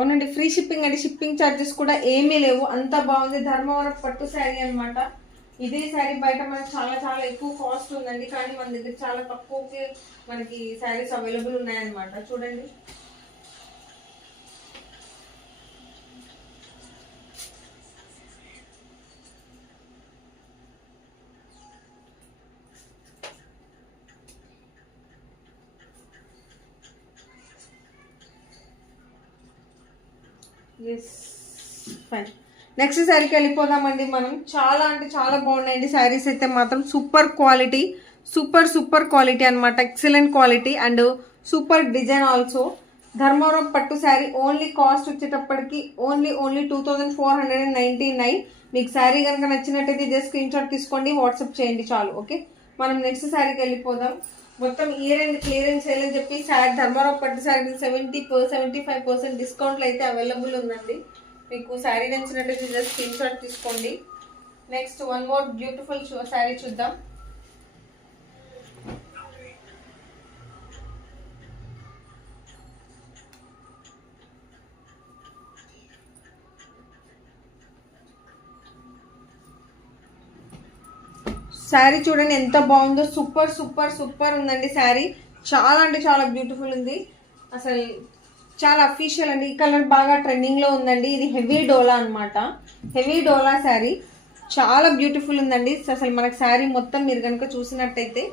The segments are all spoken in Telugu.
అవునండి, ఫ్రీ షిప్పింగ్ అండి. షిప్పింగ్ ఛార్జెస్ కూడా ఏమీ లేవు. అంత బాగుంది. ధర్మవరం పట్టు శారీ అనమాట. ఇదే శారీ బయట మనకి చాలా చాలా ఎక్కువ కాస్ట్ ఉందండి, కానీ మన దగ్గర చాలా తక్కువకి మనకి శారీస్ అవైలబుల్ ఉన్నాయన్నమాట. చూడండి, ఎస్ ఫైన్. నెక్స్ట్ శారీకి వెళ్ళిపోదామండి మనం. చాలా అంటే చాలా బాగున్నాయండి శారీస్ అయితే మాత్రం. సూపర్ క్వాలిటీ, సూపర్ క్వాలిటీ అనమాట. Excellent quality and super design also. Dharmavaram పట్టు శారీ ఓన్లీ కాస్ట్ వచ్చేటప్పటికి ఓన్లీ 2499. మీకు శారీ కనుక నచ్చినట్టయితే జస్ట్ స్క్రీన్ షాట్ తీసుకోండి, వాట్సాప్ చేయండి చాలు. ఓకే, మనం నెక్స్ట్ శారీకి వెళ్ళిపోదాం. మొత్తం ఇయర్ అండ్ క్లియరెన్స్ సేల్ అని చెప్పి శారీ ధర్మవరం పట్టు శారీ 75% డిస్కౌంట్లు అయితే అవైలబుల్ ఉందండి. మీకు శారీ నచ్చినట్టయితే జస్ట్ స్క్రీన్ షాట్ తీసుకోండి. Next one more beautiful sari చూద్దాం. శారీ చూడండి ఎంత బాగుందో. సూపర్ ఉందండి శారీ. చాలా అంటే చాలా బ్యూటిఫుల్ ఉంది. అసలు చాలా అఫీషియల్ అండి. ఈ కలర్ బాగా ట్రెండింగ్ లో ఉందండి. ఇది హెవీ డోలా అనమాట. హెవీ డోలా శారీ చాలా బ్యూటిఫుల్ ఉందండి. అసలు మనకి శారీ మొత్తం మీరు కనుక చూసినట్టయితే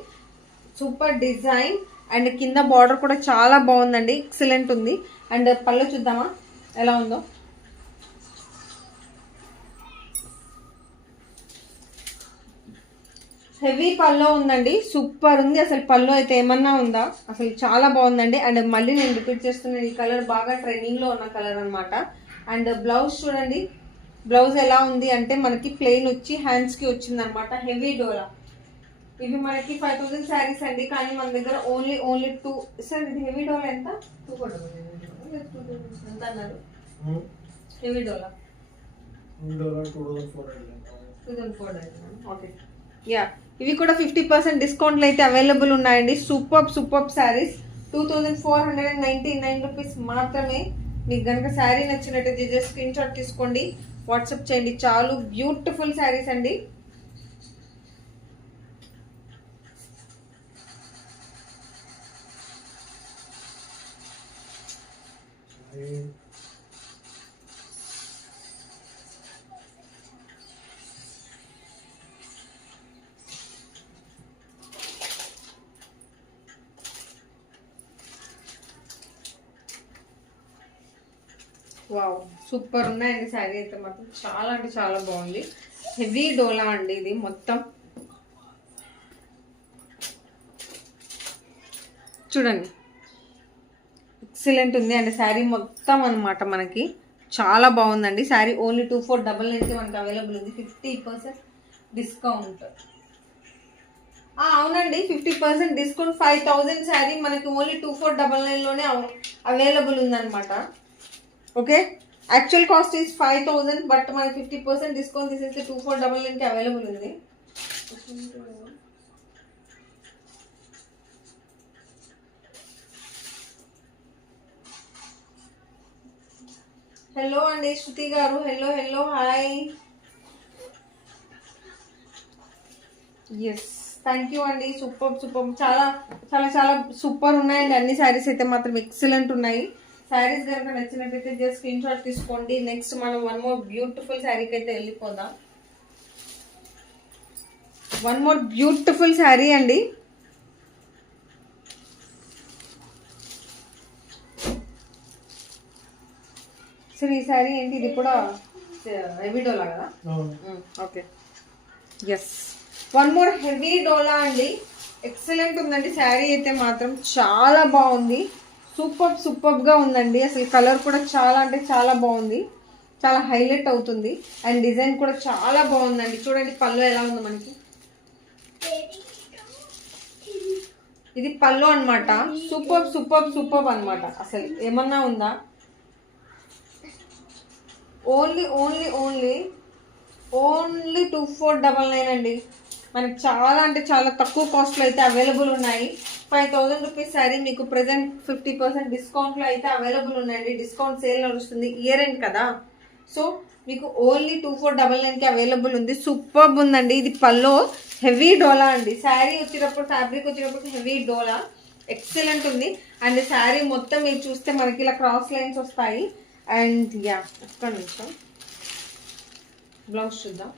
సూపర్ డిజైన్ అండ్ కింద బార్డర్ కూడా చాలా బాగుందండి. ఎక్సలెంట్ ఉంది. అండ్ పళ్ళు చూద్దామా ఎలా ఉందో. హెవీ పల్లో ఉందండి. సూపర్ ఉంది. అసలు పల్లో అయితే ఏమన్నా ఉందా, అసలు చాలా బాగుందండి. అండ్ మళ్ళీ నేను రిపీట్ చేస్తున్నాను, ఈ కలర్ బాగా ట్రెండింగ్ లో ఉన్న కలర్ అనమాట. అండ్ బ్లౌజ్ చూడండి, బ్లౌజ్ ఎలా ఉంది అంటే మనకి ప్లెయిన్ వచ్చి హ్యాండ్స్ కి వచ్చింది అనమాట. హెవీ డోలా. ఇవి మనకి 5000 శారీస్ అండి, కానీ మన దగ్గర ఓన్లీ 2. సార్ ఇది హెవీ డోలా ఎంత? 2 ఎంత అన్నారు? హెవీ డోలా 2400. ఓకే, యా, ఇవి కూడా 50% డిస్కౌంట్లు అయితే అవైలబుల్ ఉన్నాయండి. సూపర్ శారీస్ 2499 రూపీస్ మాత్రమే. మీకు కనుక శారీ నచ్చినట్టయితే జస్ట్ స్క్రీన్ షాట్ తీసుకోండి, వాట్సాప్ చేయండి చాలు. బ్యూటిఫుల్ శారీస్ అండి. వావ్, సూపర్ ఉన్నాయండి శారీ అయితే మాత్రం. చాలా అంటే చాలా బాగుంది. హెవీ డోలా అండి ఇది మొత్తం. చూడండి, ఎక్సలెంట్ ఉంది. అండ్ శారీ మొత్తం అనమాట మనకి చాలా బాగుందండి. శారీ ఓన్లీ 2499 మనకి అవైలబుల్ ఉంది. 50% డిస్కౌంట్. అవునండి, 50% డిస్కౌంట్. 5000 శారీ మనకి ఓన్లీ 2499 లోనే అవైలబుల్ ఉందన్నమాట. Okay, actual cost is 5000, but మనకి 50% డిస్కౌంట్ తీసేస్తే 2499కి అవైలబుల్ ఉంది. హలో అండి శృతి గారు, hello hi. Yes, thank you అండి. సూపర్ చాలా చాలా చాలా సూపర్ ఉన్నాయండి. అన్ని శారీస్ అయితే మాత్రం ఎక్సలెంట్ ఉన్నాయి. శారీస్ కనుక నచ్చినట్టయితే జస్ట్ స్క్రీన్ షాట్ తీసుకోండి. నెక్స్ట్ మనం వన్ మోర్ బ్యూటిఫుల్ శారీకి అయితే వెళ్ళిపోదాం. వన్ మోర్ బ్యూటిఫుల్ శారీ అండి. సరే, ఈ శారీ ఏంటి? ఇది కూడా హెవీ డోలా కదా? Okay, yes, one more heavy డోలా అండి. ఎక్సలెంట్ ఉందండి శారీ అయితే మాత్రం. చాలా బాగుంది. సూపర్ గా ఉందండి. అసలు కలర్ కూడా చాలా అంటే చాలా బాగుంది. చాలా హైలైట్ అవుతుంది. అండ్ డిజైన్ కూడా చాలా బాగుందండి. చూడండి పళ్ళు ఎలా ఉంది మనకి. ఇది పళ్ళు అనమాట. సూపర్ అనమాట. అసలు ఏమన్నా ఉందా? ఓన్లీ 2499 అండి. మనకి చాలా అంటే చాలా తక్కువ కాస్ట్లో అయితే అవైలబుల్ ఉన్నాయి. 5000 రూపీస్ శారీ మీకు ప్రెసెంట్ 50% డిస్కౌంట్లో అయితే అవైలబుల్ ఉన్నాయండి. డిస్కౌంట్ సేల్ నడుస్తుంది, ఇయర్ ఎండ్ కదా. సో మీకు ఓన్లీ 2499కి అవైలబుల్ ఉంది. సూపర్ ఉందండి. ఇది పల్లో హెవీ డోలా అండి. శారీ వచ్చేటప్పుడు ఫ్యాబ్రిక్ వచ్చేటప్పుడు హెవీ డోలా ఎక్సలెంట్ ఉంది. అండ్ శారీ మొత్తం మీరు చూస్తే మనకి ఇలా క్రాస్ లైన్స్ వస్తాయి. అండ్ యా ఒక్క నిమిషం బ్లౌజ్ చూద్దాం.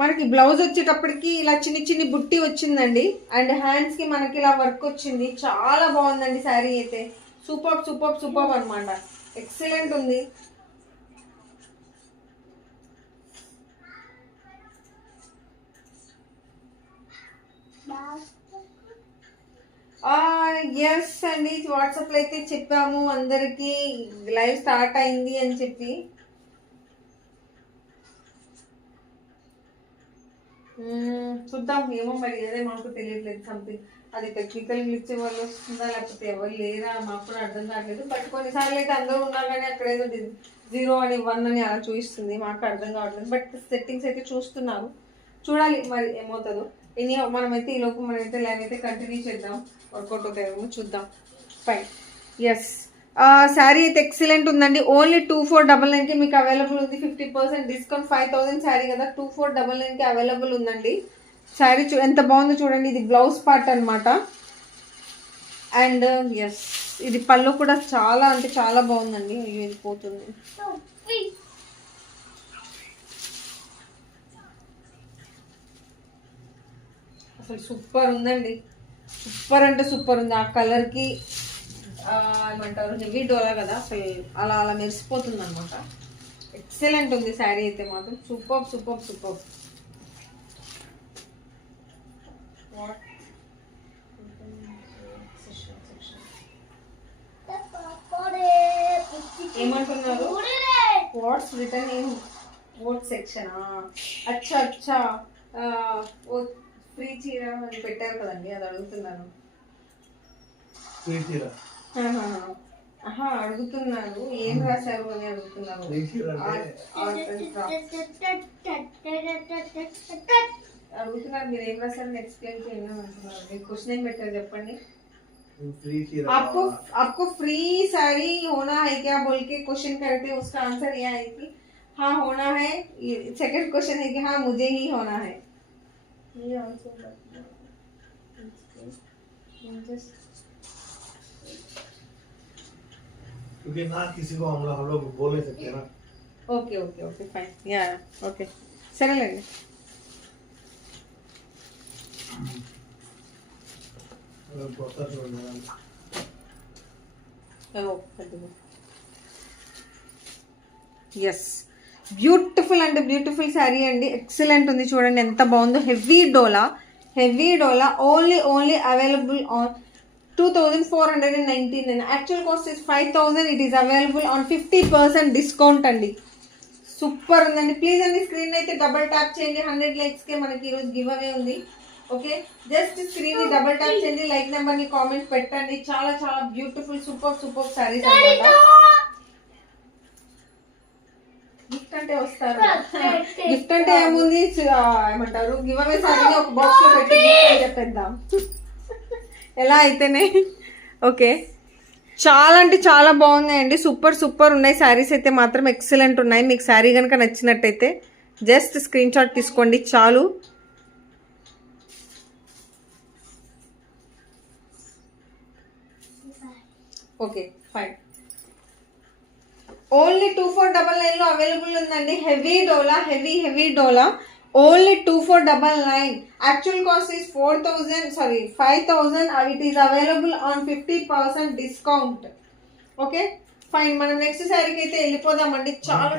మనకి బ్లౌజ్ వచ్చేటప్పటికి ఇలా చిన్ని చిన్ని బుట్టి వచ్చిందండి. అండ్ హ్యాండ్స్ కి మనకి ఇలా వర్క్ వచ్చింది. చాలా బాగుందండి శారీ అయితే. సూపర్ సూపర్ సూపర్ అనమాట. ఎక్సలెంట్ ఉంది. ఎస్ అండి, వాట్సాప్ లో అయితే చెప్పాము అందరికి లైవ్ స్టార్ట్ అయింది అని చెప్పి. చూద్దాం, ఏమో మరి అదే మాకు తెలియట్లేదు. సంథింగ్ అది టెక్నికల్ గ్లిచ్ వల్ల వస్తుందా లేకపోతే ఎవరు లేరా మాకు కూడా అర్థం కావట్లేదు. బట్ కొన్నిసార్లు అయితే అందరూ ఉన్నా కానీ అక్కడ ఏదో 0 అని 1 అని అలా చూపిస్తుంది, మాకు అర్థం కావట్లేదు. బట్ సెట్టింగ్స్ అయితే చూస్తున్నారు, చూడాలి మరి ఏమవుతుందో. మనమైతే ఈ లోపు మనమైతే లైవ్ అయితే కంటిన్యూ చేద్దాం. వర్కౌట్ అవుతాయేమో చూద్దాం. ఫైన్. ఎస్, శారీ అయితే ఎక్సలెంట్ ఉందండి. ఓన్లీ 2499కి మీకు అవైలబుల్ ఉంది. 50% డిస్కౌంట్. 5000 శారీ కదా, 2499కి అవైలబుల్ ఉందండి. శారీ ఎంత బాగుందో చూడండి. ఇది బ్లౌజ్ పార్ట్ అనమాట. అండ్ ఎస్, ఇది పళ్ళు కూడా చాలా అంటే చాలా బాగుందండి. అయ్యో ఇది పోతుంది. అసలు సూపర్ ఉందండి. సూపర్ అంటే సూపర్ ఉంది. ఆ కలర్కి ఏమంటారు హెవీ డోలా కదా, అసలు అలా అలా మెరిసిపోతుంది అనమాట. ఎక్సలెంట్ ఉంది శారీ అయితే మాత్రం. Super super super. ఏమంటున్నారు? What's return in what section? అచ్చా అచ్చా, ఫ్రీ చీర అని పెట్టారు కదండి, అది అడుగుతున్నాను. అడుగుతున్నాను ఏం రాశారు అని అడుగుతున్నాను. అడుగుతున్నారు మీరు ఏం రాశారని ఎక్స్ప్లెయిన్ చేయండి అంటున్నారు. మీరు క్వశ్చన్ ఏం పెట్టారు చెప్పండి. आपको फ्री साड़ी होना है क्या बोल के क्वेश्चन करते, उसका आंसर यह है कि हाँ होना है. सेकंड क्वेश्चन है कि हाँ मुझे ही होना है. ये आंसर क्योंकि ना किसी को हम लोग बोल नहीं सकते ना. Okay okay okay fine. या ओके సరేలేండి. ఎస్, బ్యూటిఫుల్ అంటే బ్యూటిఫుల్ శారీ అండి. ఎక్సలెంట్ ఉంది చూడండి ఎంత బాగుందో. Heavy dola only available on 2499. Actual cost is 5000. It is available on 50% discount అండి. సూపర్ ఉందండి. ప్లీజ్ అండి స్క్రీన్ అయితే డబల్ ట్యాప్ చేయండి. 100 లైక్స్కే మనకి ఈరోజు గివ్ అవే ఉంది. ఓకే, జస్ట్ స్క్రీన్ ని డబల్ ట్యాప్ చేయండి, లైక్ నెంబర్ ని కామెంట్ పెట్టండి. చాలా చాలా బ్యూటిఫుల్ సూపర్ శారీస్ అన్నమాట. గిఫ్ట్ అంటే వస్తారు. గిఫ్ట్ అంటే ఏముంది, ఏమంటారు గివ్ అవే శారీని ఒక బాక్స్ లో పెట్టి గిఫ్ట్ అని చెప్పేద్దాం ఎలా అయితేనే. ఓకే, చాలా అంటే చాలా బాగున్నాయండి. సూపర్ ఉన్నాయి శారీస్ అయితే మాత్రం. ఎక్సలెంట్ ఉన్నాయి. మీకు శారీ కనుక నచ్చినట్టయితే జస్ట్ స్క్రీన్ షాట్ తీసుకోండి చాలు. Okay fine. ఓన్లీ 2499 లో అవైలబుల్ ఉందండి. Heavy dola only 2499. Actual cost is 5000. It is available on 50% discount. Okay fine. మనం నెక్స్ట్ శారీకి అయితే వెళ్ళిపోదామండి. చాలా